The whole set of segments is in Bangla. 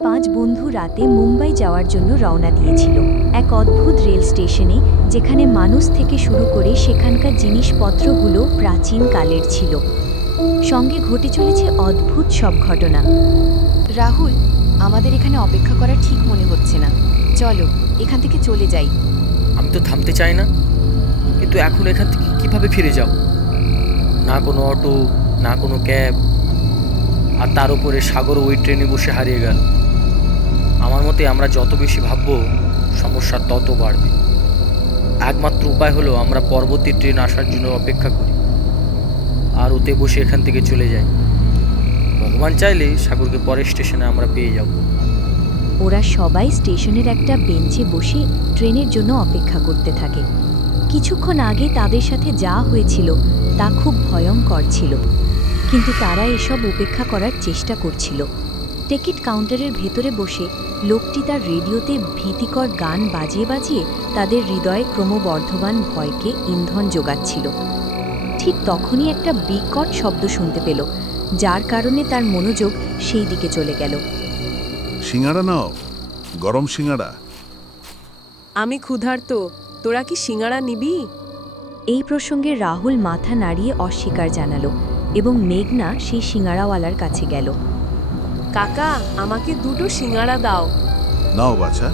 পাঁচ বন্ধু রাতে মুম্বাই যাওয়ার জন্য রওনা দিয়েছিল। এক অদ্ভুত রেল স্টেশনে, যেখানে মানুষ থেকে শুরু করে সেখানকার জিনিসপত্রগুলো প্রাচীন কালের ছিল। সঙ্গে ঘটে চলেছে অদ্ভুত সব ঘটনা। রাহুল, আমাদের এখানে অপেক্ষা করা ঠিক মনে হচ্ছে না। চলো এখান থেকে চলে যাই। আমি তো থামতে চাই না, কিন্তু এখন এখান থেকে কিভাবে ফিরে যাব? না কোনো অটো, না কোনো ক্যাব, আর তার উপরে সাগর ওই ট্রেনে বসে হারিয়ে গেল। আমার মতে আমরা যত বেশি ভাববো সমস্যা তত বাড়বে। একমাত্র উপায় হলো আমরা পরবর্তী ট্রেন আসার জন্য অপেক্ষা করি আর ওতে বসে এখান থেকে চলে যাই। ভগবান চাইলে সাগরকে পরের স্টেশনে আমরা পেয়ে যাব। ওরা সবাই স্টেশনের একটা বেঞ্চে বসে ট্রেনের জন্য অপেক্ষা করতে থাকে। কিছুক্ষণ আগে তাদের সাথে যা হয়েছিল তা খুব ভয়ঙ্কর ছিল, কিন্তু তারা এসব উপেক্ষা করার চেষ্টা করছিল। টিকিট কাউন্টারের ভেতরে বসে লোকটি তার রেডিওতে ভীতিকর গান বাজিয়ে বাজিয়ে তাদের হৃদয়ে ক্রমবর্ধমান ভয়কে ইন্ধন যোগাচ্ছিল। ঠিক তখনই একটা বিকট শব্দ শুনতে পেল, যার কারণে তার মনোযোগ সেই দিকে চলে গেল। সিঙ্গাড়া নাও, গরম সিঙ্গাড়া। আমি ক্ষুধার্ত, তোরা কি সিঙ্গাড়া নিবি? এই প্রসঙ্গে রাহুল মাথা নাড়িয়ে অস্বীকার জানালো এবং মেঘনা সেই সিঙ্গাড়াওয়ালার কাছে গেল। কাকা, আমাকে দুটো সিঙ্গাড়া দাও। নাও বাছা।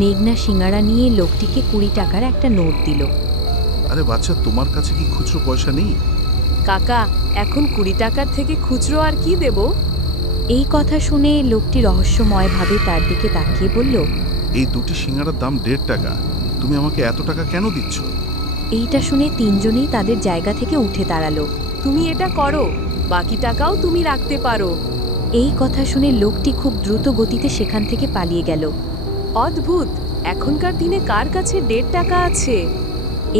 মেঘনা সিঙ্গাড়া নিয়ে লোকটিকে 20 টাকার একটা নোট দিল। আরে বাচ্চা, তোমার কাছে কি খুচরো পয়সা নেই? কাকা, এখন 20 টাকার থেকে খুচরো আর কি দেব? এই কথা শুনে লোকটি রহস্যময়ভাবে তার দিকে তাকিয়ে বলল, এই দুটি সিঙ্গাড়ার দাম 1.5 টাকা। তুমি আমাকে এত টাকা কেন দিচ্ছ? এইটা শুনে তিনজনেই তাদের জায়গা থেকে উঠে দাঁড়ালো। তুমি এটা করো, বাকি টাকাও তুমি রাখতে পারো। এই কথা শুনে লোকটি খুব দ্রুত গতিতে সেখান থেকে পালিয়ে গেল। অদ্ভুত, এখনকার দিনে কার কাছে 1.5 টাকা আছে?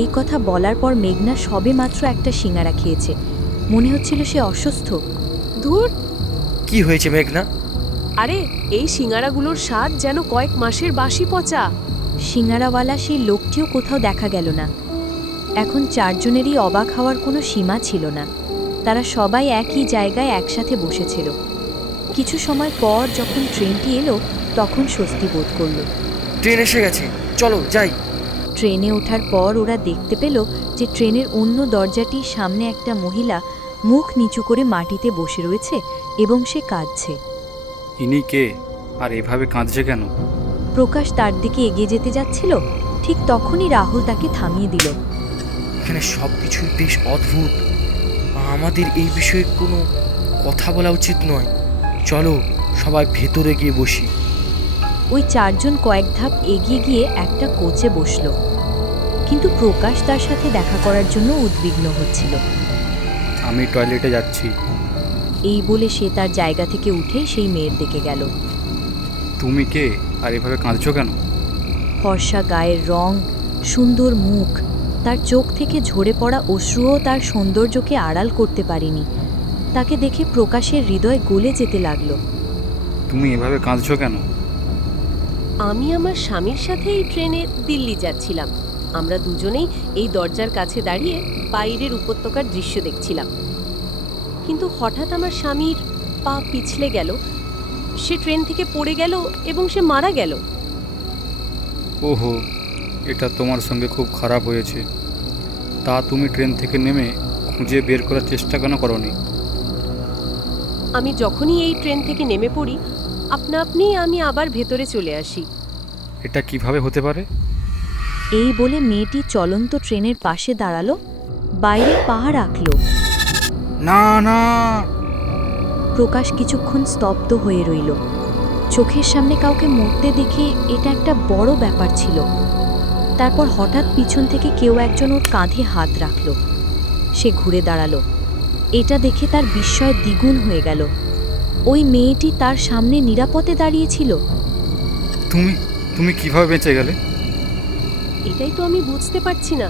এই কথা বলার পর মেঘনা সবেমাত্র একটা সিঙ্গাড়া খেয়েছে। মনে হচ্ছিল সে অসুস্থ। ধুর, কি হয়েছে মেঘনা? আরে এই সিঙ্গাড়াগুলোর স্বাদ যেন কয়েক মাসের বাসি পচা। সিঙ্গাড়াওয়ালা সেই লোকটিও কোথাও দেখা গেল না। এখন চারজনেরই অবাক হওয়ার কোনো সীমা ছিল না। তারা সবাই একই জায়গায় একসাথে বসেছিল। কিছু সময় পর যখন ট্রেনটি এলো, তখন স্বস্তি বোধ করল। ট্রেন এসে গেছে, চলো যাই। ট্রেনে ওঠার পর ওরা দেখতে পেল যে ট্রেনের অন্য দরজাটির সামনে একটা মহিলা মুখ নিচু করে মাটিতে বসে রয়েছে এবং সে কাঁদছে। ইনি কে, আর এভাবে কাঁদছে কেন? প্রকাশ তার দিকে এগিয়ে যেতে যাচ্ছিল, ঠিক তখনই রাহুল তাকে থামিয়ে দিল। এখানে সব কিছুই বেশ অদ্ভুত। আমাদের এই বিষয়ে কোনো কথা বলা উচিত নয়। চলো সবাই ভেতরে গিয়ে বসি। ওই চারজন কয়েক ধাপ এগিয়ে গিয়ে একটা কোচে বসল, কিন্তু প্রকাশ তার সাথে দেখা করার জন্য উদ্বিগ্ন হচ্ছিল। আমি টয়লেটে যাচ্ছি। এই বলে সে তার জায়গা থেকে উঠে সেই মেয়ের দিকে গেল। তুমি কে, আর এভাবে কাঁদছো কেন? ফর্সা গায়ের রং, সুন্দর মুখ, তার চোখ থেকে ঝরে পড়া অশ্রুও তার সৌন্দর্যকে আড়াল করতে পারেনি। তাকে দেখে প্রকাশের হৃদয় গলে যেতে লাগলো। তুমি এভাবে কাঁদছো কেন? আমি আমার স্বামীর সাথে এই ট্রেনে দিল্লি যাচ্ছিলাম। আমরা দুজনেই এই দরজার কাছে দাঁড়িয়ে বাইরের উপত্যকার দৃশ্য দেখছিলাম, কিন্তু হঠাৎ আমার স্বামীর পা পিছলে গেল। সে ট্রেন থেকে পড়ে গেল এবং সে মারা গেল। ওহো, এটা তোমার সঙ্গে খুব খারাপ হয়েছে। তা তুমি ট্রেন থেকে নেমে খুঁজে বের করার চেষ্টা কেন করোনি? আমি যখনই এই ট্রেন থেকে নেমে পড়ি, আপনা আপনি আমি আবার ভেতরে চলে আসি। এটা কিভাবে হতে পারে? এই বলে মেয়েটি চলন্ত ট্রেনের পাশে দাঁড়ালো, বাইরে পা রাখল। না না। প্রকাশ কিছুক্ষণ স্তব্ধ হয়ে রইল। চোখের সামনে কাউকে মরতে দেখে এটা একটা বড় ব্যাপার ছিল। তারপর হঠাৎ পিছন থেকে কেউ একজন ওর কাঁধে হাত রাখল। সে ঘুরে দাঁড়ালো। এটা দেখে তার বিস্ময় দ্বিগুণ হয়ে গেল। ওই মেয়েটি তার সামনে নিরাপদে দাঁড়িয়েছিল। তুমি তুমি কিভাবে বেঁচে গেলে? এটাই তো আমি বুঝতে পারছি না।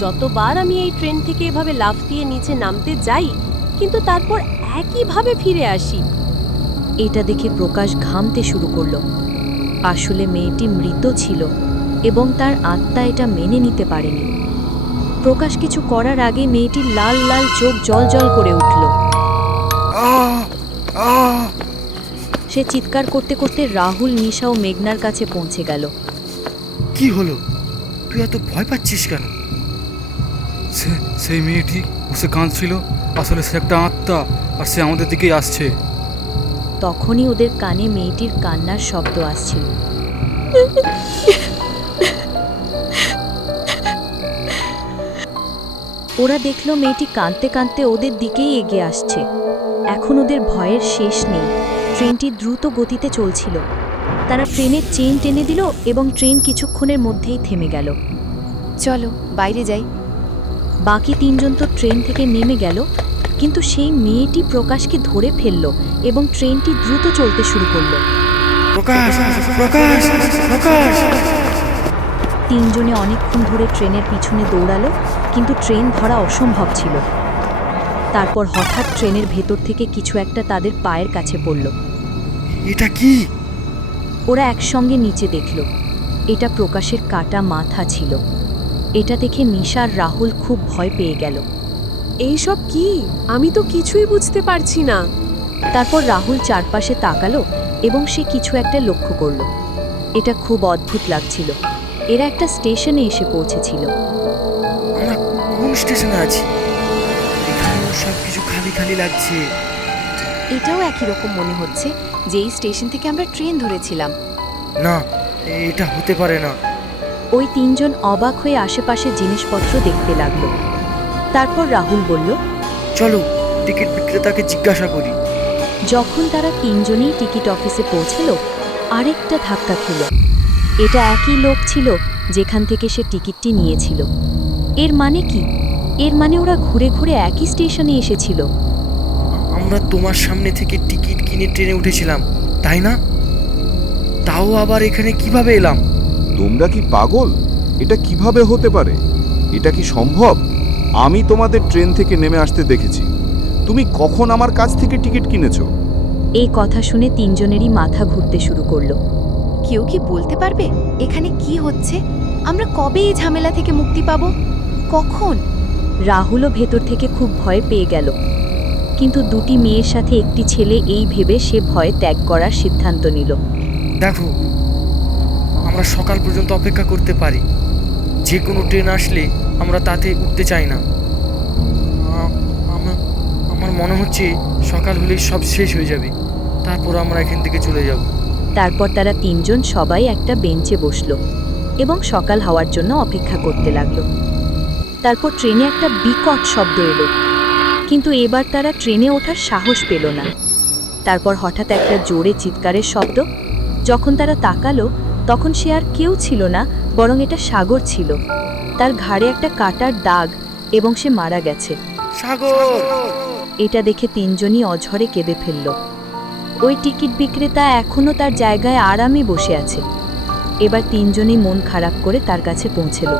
যতবার আমি এই ট্রেন থেকে এভাবে লাফ দিয়ে নিচে নামতে যাই, কিন্তু তারপর একইভাবে ফিরে আসি। এটা দেখে প্রকাশ ঘামতে শুরু করলো। আসলে মেয়েটি মৃত ছিল এবং তার আত্মা এটা মেনে নিতে পারেনি। প্রকাশ কিছু করার আগে মেয়েটির লাল লাল চোখ জ্বলজ্বল করে উঠল। সে চিৎকার করতে করতে রাহুল, নিশা ও মেঘনার কাছে পৌঁছে গেল। কি হলো? তুই এত ভয় পাচ্ছিস কেন? সেই মেয়েটি বসে কাঁদছিল, আসলে সে একটা আত্মা, আর সে আমাদের দিকেই আসছে। তখনই ওদের কানে মেয়েটির কান্নার শব্দ আসছিল। ওরা দেখল মেয়েটি কাঁদতে কাঁদতে ওদের দিকেই এগিয়ে আসছে। এখন ওদের ভয়ের শেষ নেই। ট্রেনটি দ্রুত গতিতে চলছিল। তারা ট্রেনের চেইন টেনে দিল এবং ট্রেন কিছুক্ষণের মধ্যেই থেমে গেল। চলো বাইরে যাই। বাকি তিনজন তো ট্রেন থেকে নেমে গেল, কিন্তু সেই মেয়েটি প্রকাশকে ধরে ফেলল এবং ট্রেনটি দ্রুত চলতে শুরু করলো। প্রকাশ, প্রকাশ, প্রকাশ! তিনজনে অনেকক্ষণ ধরে ট্রেনের পিছনে দৌড়ালো, কিন্তু ট্রেন ধরা অসম্ভব ছিল। তারপর হঠাৎ ট্রেনের ভেতর থেকে কিছু একটা তাদের পায়ের কাছে পড়ল। এটা কি? ওরা একসঙ্গে নিচে দেখল। এটা প্রকাশের কাটা মাথা ছিল। এটা দেখে নিশা আর রাহুল খুব ভয় পেয়ে গেল। এইসব কি? আমি তো কিছুই বুঝতে পারছি না। তারপর রাহুল চারপাশে তাকালো এবং সে কিছু একটা লক্ষ্য করল। এটা খুব অদ্ভুত লাগছিল। এরা একটা স্টেশনে এসে পৌঁছেছিল। আমরা কোন স্টেশনে আছি? এখানেও সব কিছু খালি খালি লাগছে। এটাও একই রকম মনে হচ্ছে যে এই স্টেশন থেকে আমরা ট্রেন ধরেছিলাম। না, এটা হতে পারে না। ওই তিনজন অবাক হয়ে আশেপাশে জিনিসপত্র দেখতে লাগলো। তারপর রাহুল বলল, চলো টিকিট বিক্রেতাকে জিজ্ঞাসা করি। যখন তারা তিনজনেই টিকিট অফিসে পৌঁছল, আরেকটা ধাক্কা খেল। এটা একই লোক ছিল যেখান থেকে সে টিকিটটি নিয়েছিল। এর মানে কি? এর মানে ওরা ঘুরে ঘুরে একই স্টেশনে এসেছিল। আমরা তোমার সামনে থেকে টিকিট কিনে ট্রেনে উঠেছিলাম, তাই না? তাও আবার এখানে কিভাবে এলাম? তোমরা কি পাগল? এটা কিভাবে হতে পারে? এটা কি সম্ভব? আমি তোমাদের ট্রেন থেকে নেমে আসতে দেখেছি। তুমি কখন আমার কাছ থেকে টিকিট কিনেছো? এই কথা শুনে তিনজনেরই মাথা ঘুরতে শুরু করলো। কেউ কি বলতে পারবে এখানে কি হচ্ছে? আমরা কবে এই ঝামেলা থেকে মুক্তি পাবো? কখন? রাহুলও ভেতর থেকে খুব ভয় পেয়ে গেল, কিন্তু দুটি মেয়ের সাথে একটি ছেলে এই ভেবে সে ভয় ত্যাগ করার সিদ্ধান্ত নিল। দেখো, আমরা সকাল পর্যন্ত অপেক্ষা করতে পারি। যে কোনো ট্রেন আসলে আমরা তাতে উঠতে চাই না। আমার মনে হচ্ছে সকাল হলেই সব শেষ হয়ে যাবে, তারপর আমরা এখান থেকে চলে যাব। তারপর তারা তিনজন সবাই একটা বেঞ্চে বসলো এবং সকাল হওয়ার জন্য অপেক্ষা করতে লাগলো। তারপর ট্রেনে একটা বিকট শব্দ এলো, কিন্তু এবার তারা ট্রেনে ওঠার সাহস পেল না। তারপর হঠাৎ একটা জোরে চিৎকারের শব্দ। যখন তারা তাকালো, তখন সে আর কেউ ছিল না, বরং এটা সাগর ছিল। তার ঘাড়ে একটা কাটার দাগ এবং সে মারা গেছে। সাগর! এটা দেখে তিনজনই অঝরে কেঁদে ফেলল। ওই টিকিট বিক্রেতা এখনও তার জায়গায় আরামে বসে আছে। এবার তিনজনই মন খারাপ করে তার কাছে পৌঁছেল।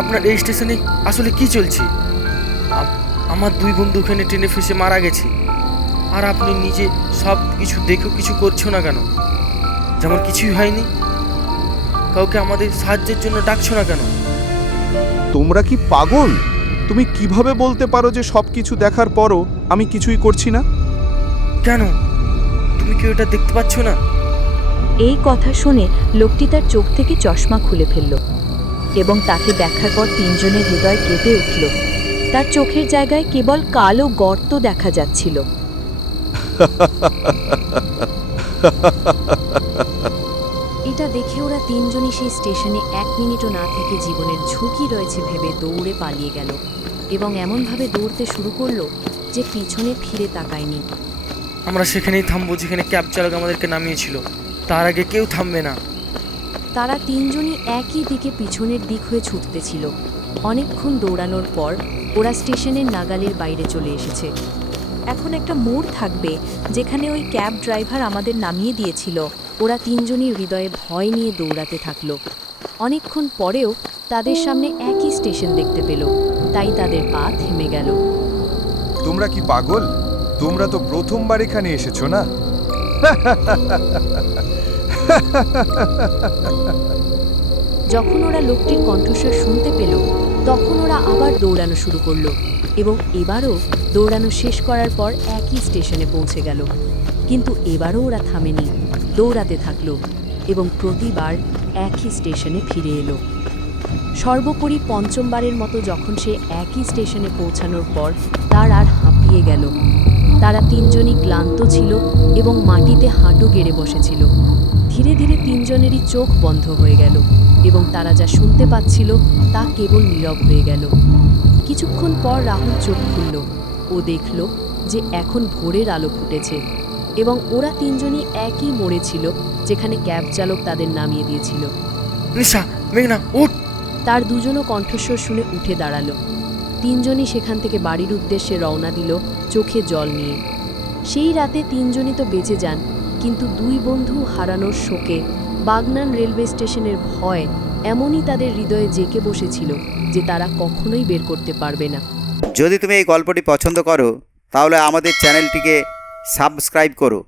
আপনার এই স্টেশনে আসলে কি চলছে? আমার দুই বন্ধু ওখানে ট্রেনে ফেসে মারা গেছে, আর আপনি নিজে সব কিছু দেখেও কিছু করছো না কেন? যেমন কিছুই হয়নি। কাউকে আমাদের সাহায্যের জন্য ডাকছো না কেন? তোমরা কি পাগল? তুমি কিভাবে বলতে পারো যে সব কিছু দেখার পরও আমি কিছুই করছি না? কেন? তুমি কি ওটা দেখতে পাচ্ছ না? এই কথা শুনে লোকটি তার চোখ থেকে চশমা খুলে ফেলল এবং তাকে দেখার পর তিনজনের হৃদয় কেঁপে উঠল। তার চোখের জায়গায় কেবল কালো গর্ত দেখা যাচ্ছিল। এটা দেখে ওরা তিনজনই সেই স্টেশনে 1 মিনিটও না থেকে জীবনের ঝুঁকি রয়েছে ভেবে দৌড়ে পালিয়ে গেল এবং এমনভাবে দৌড়তে শুরু করলো যে পিছনে ফিরে তাকায়নি। আমরা সেখানেই থামবো যেখানে ক্যাব চালক আমাদেরকে নামিয়েছিল। তার আগে কেউ থামবে না। তারা তিনজনই একই দিকে পিছনের দিক হয়ে ছুটতেছিল। অনেকক্ষণ দৌড়ানোর পর ওরা স্টেশনের নাগালের বাইরে চলে এসেছে। এখন একটা মোড় থাকবে যেখানে ওই ক্যাব ড্রাইভার আমাদের নামিয়ে দিয়েছিল। ওরা তিনজনই হৃদয়ে ভয় নিয়ে দৌড়াতে থাকলো। অনেকক্ষণ পরেও তাদের সামনে একই স্টেশন দেখতে পেল, তাই তাদের পা থেমে গেল। তোমরা কি পাগল? তোমরা তো প্রথমবার এখানে এসেছো না? যখন ওরা লোকটির কণ্ঠস্বর শুনতে পেল, তখন ওরা আবার দৌড়ানো শুরু করলো এবং এবারও দৌড়ানো শেষ করার পর একই স্টেশনে পৌঁছে গেল। কিন্তু এবারও ওরা থামেনি, দৌড়াতে থাকলো এবং প্রতিবার একই স্টেশনে ফিরে এলো। সর্বোপরি পঞ্চমবারের মতো যখন সে একই স্টেশনে পৌঁছানোর পর তার আর হাঁপিয়ে গেল। তারা তিনজনই ক্লান্ত ছিল এবং মাটিতে হাঁটু গেড়ে বসেছিল। ধীরে ধীরে তিনজনেরই চোখ বন্ধ হয়ে গেল এবং তারা যা শুনতে পাচ্ছিল তা কেবল নীরব হয়ে গেল। কিছুক্ষণ পর রাহুল চোখ খুলল। ও দেখল যে এখন ভোরের আলো ফুটেছে এবং ওরা তিনজনই একই মোড়ে ছিল যেখানে ক্যাব চালক তাদের নামিয়ে দিয়েছিল। নিশা, মেঘনা, উঠ! তার দুজনও কণ্ঠস্বর শুনে উঠে দাঁড়ালো। তিনজনই সেখান থেকে বাড়ির উদ্দেশ্যে রওনা দিল, চোখে জল নিয়ে। সেই রাতে তিনজনই তো বেঁচে যান, কিন্তু দুই বন্ধু হারানোর শোকে বাগনান রেলওয়ে স্টেশনের ভয় এমনই তাদের হৃদয়ে জেঁকে বসেছিল যে তারা কখনোই বের করতে পারবে না। যদি তুমি এই গল্পটি পছন্দ করো তাহলে আমাদের চ্যানেলটিকে সাবস্ক্রাইব করো